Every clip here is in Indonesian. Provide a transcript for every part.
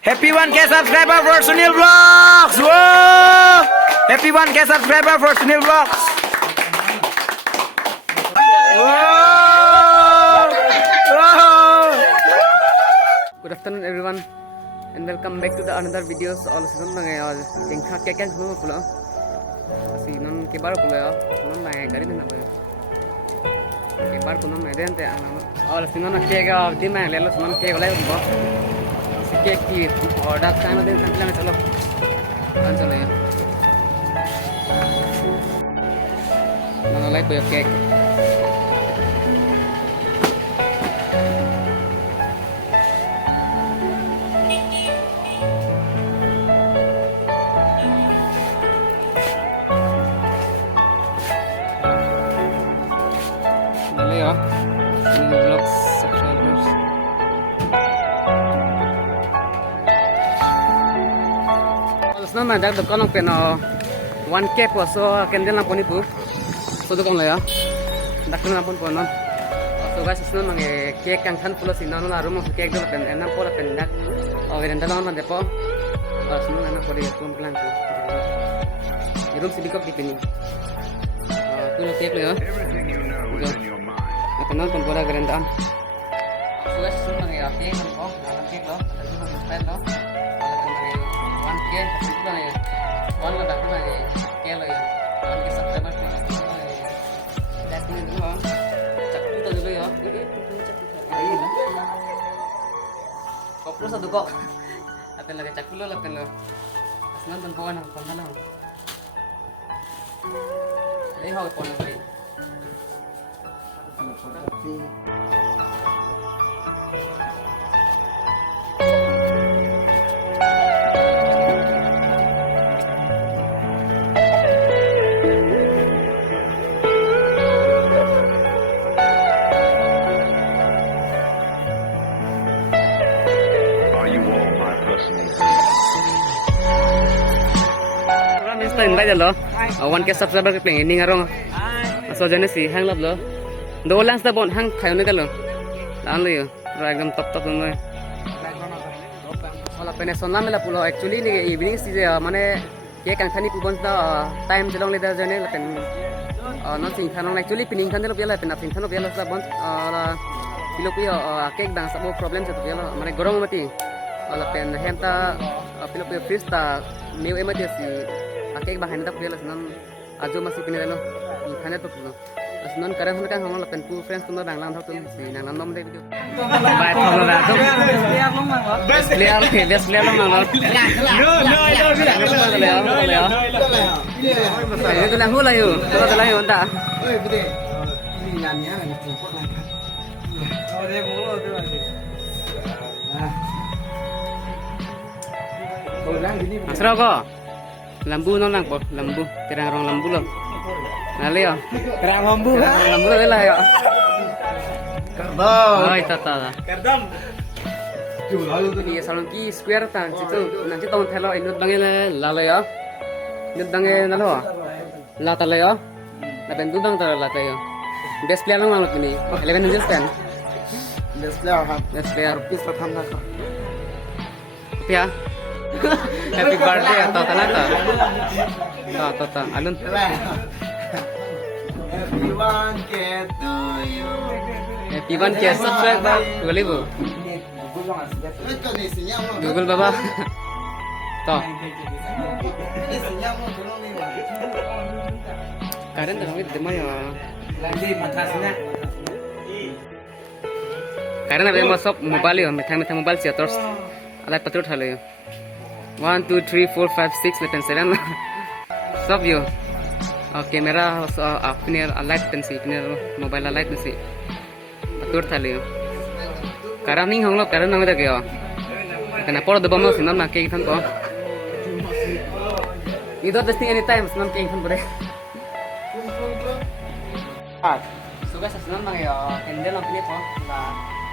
Happy 1K subscriber for Sunil Vlogs! Whoa! Happy 1K subscriber for Sunil Vlogs! Whoa! Whoa! Good afternoon everyone and welcome back to the another videos. All season na ngayon, tingka keken mo pula. Kasi non kebar pula, non na gari na ba. Kebar ko non na din te ang all season na kega di na lelo non kega lai ba. Cake की ऑर्डर खाना दिन संकलन में चलो चलो यार mana like punya cake boleh ya ini vlog subscribers Sna ma dak dokon pen 1K po so kendel na poni pu so dokon la ya dak na pon pon so guys sna ma cake kang than pulo sin na room cake do pen na pola pen dak o veranda la ma depo sna na pori pon plan ko room si dikop dipini pulo cake lo ya na pon pora veranda so guys sna ma cake ko na cake lo tadi ma pen lo One lah dah tu ni, kelo ya. One ke subscriber tu, dah ni dulu ah. Cakap tu dulu ya. Ini lah. Kau perlu satu kok. Aten lagi cakap dulu lah aten lo. Asal nonton kawan aku kawan lah. Ini how pon lagi. Invite lo 1K subscriber ke pengen ni ngarong so jane si hang lab lo do langs da bon hang khayo ne galo lan lo yo ekdom top top no hola pene sonna mela pulo actually ni evening si mane ke kan khani pu bon da time jelong le da jane la pen no sing thanong actually pining than lo pela pen sing than lo pela sa bon la pilo pio cake dang sa bo problem sa to pela mane gorong mati la pen henta pilo pio frista meu emergency Akek bahan tak pula senan ajo masih kini lalu ikan itu pula senan kadang kadang orang lapen pu friends tu orang lang tu si nang nom deh video baik kalau dah tu best player long mang no itu lang hula yuk kalau tu lang yuk entah ini nyanyi ni cukup lah oh dia mulu tu Asra ko lambu non lang po lambu tirang rong lambu lo nali yo tirang lambu lah yo kardam ay tata kardam ini salon ki square tan situ nanti tahun thelo inut bange lalo yo inut bange nalo la tala yo la bendu dang tala la yo best player lang malot ini 11 inches fan best player pis tham na pia Happy birthday atau tanata. Tata, alun. Happy 1K to you. Happy 1K subscribe ba? Boleh bu? Google baba. To. Karen tengok itu mana ya? Lagi matasnya. Karen ada masuk mobile ya, metang mobile sih terus. Ada patut hal ya. 1 2 3 4 5 6 lepen 7 stop you kamera apne light pensi apne mobile light pensi atur thale karaning honglo karan nang da kyo kana por dobam sinan na ke than ko either this thing anytime sinan ke than pore so guys sinan mang yo kendel apne ko la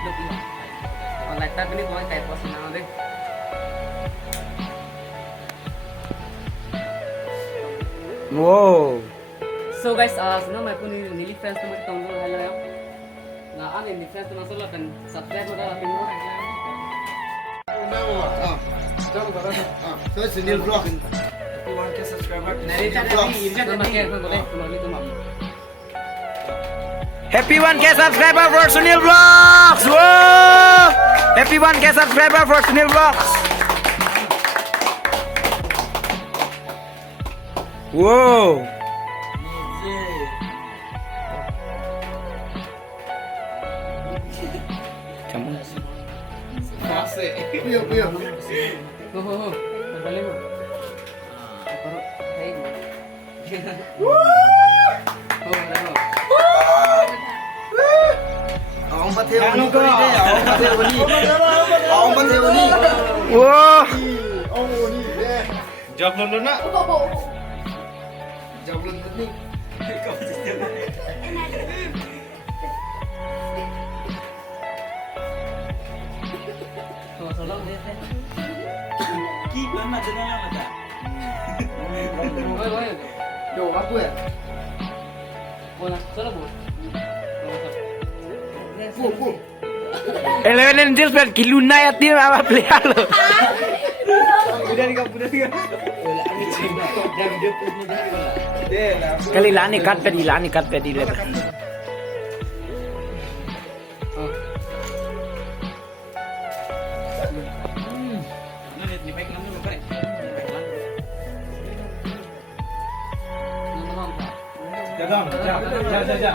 look you light ta apne ko kai po sinan de Wow. So guys, senang aku nili friends teman tunggu hello ya. Nah, ini friends teman solo dan subscribe mo dah pin mo. So Sunil Vlog. Happy 1K subscriber for Sunil Vlogs. Whoa! Happy 1K subscriber for Sunil Vlogs. Whoa! Puyo, puyo. Ông bắt theo ni có đi đấy, ông bắt theo ni. Ông bắt theo ni. Whoa! Ông ni đấy. Jog luôn á. Jauh belum ni. Yo, aku ya. Fu. Eleven Angels per kiluna ya tim apa player lo. Udah nih. Kali lani cut pe di le. जा.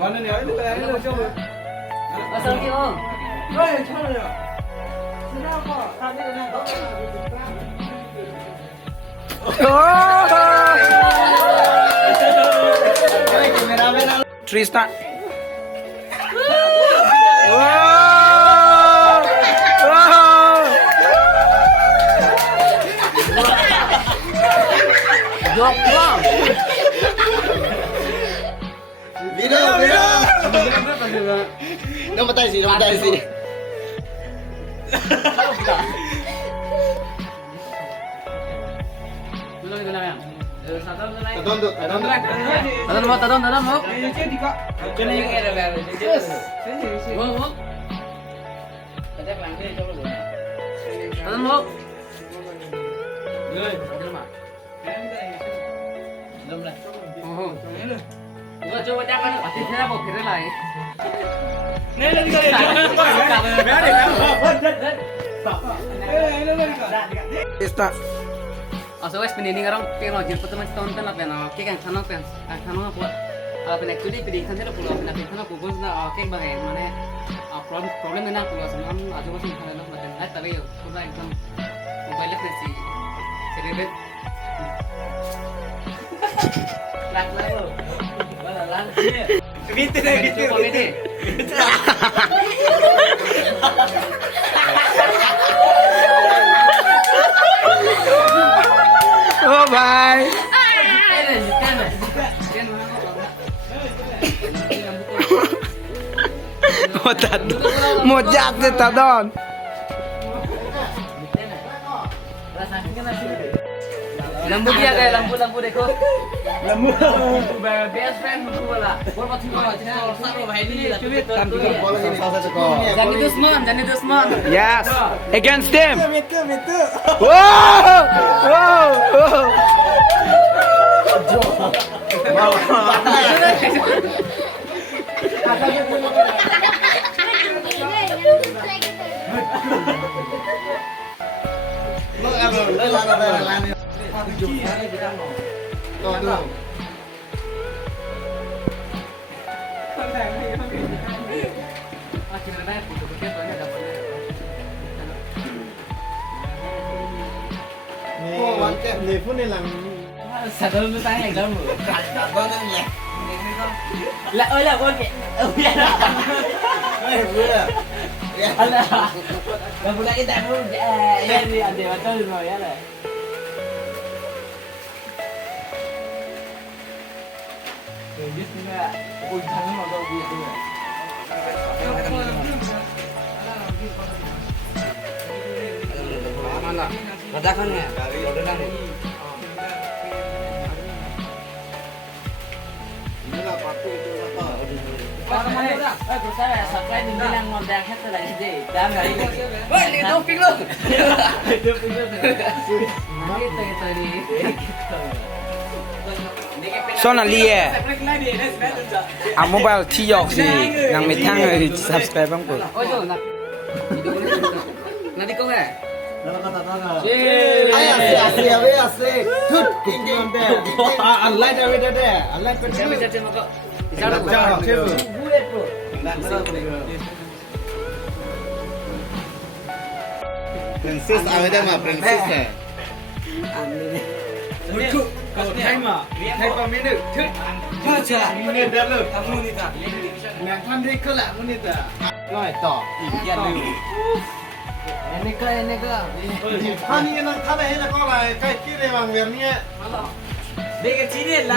Mana ni? Ayo coba. Asal lagi om. Tristan. Jok bang. Video. Nama taisi. Tadon mo. Coba jangan artisnya mau kira lah. Tristan. Also wes penini ngarang pengen wajib pertama tonton lah pengen oke kan sana apa pengen actually pilih kan saya pulau pengen sana pun sana oke bagai mana problem mana pulau semua aja masih kan nak macam ada tapi yo pulau ekdom mobile versi serius lag lo mana lag gitu komedi Oh bye. Mojat de Tadon. Lampu dia kayak lampu deko. Lampu best friend aku bola. Bola pasti bola. Saru bahaya ini lah. Jangan itu semua. Yes. Against him. Whoa! Satu lu tanya yang kamu. Lah, gua kayak. Alah. Lah pula kita pun ya ni ada betul mau ya lah. Bis enggak puncaknya mau tahu dia tu. Mana? Katakan ya. Orderan. Ini lah pakai itu apa? Son Ali mobile thi yok gì nang mit thang rồi subscribe bang cô. Ôi trời nè. Nanti kau kan? Asyik, asyik. Tut, tinggi deh. Allah dah beda deh. Allah beda. Jangan jangan maka. Jangan, cepu. Princess ada mah princess eh. Untuk kau timer, timer minit. Tut, tut minit dah lu. Kamu ni tak? Yang pandai kelak minit tak? Rồiต่อ Ini ke. Hani yang thada hai na ko lai kai ki re wang ver ni. Dek sini lah.